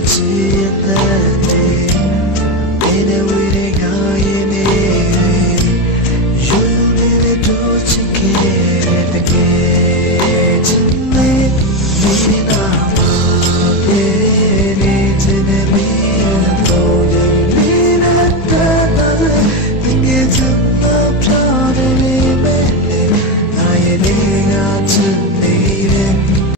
记得。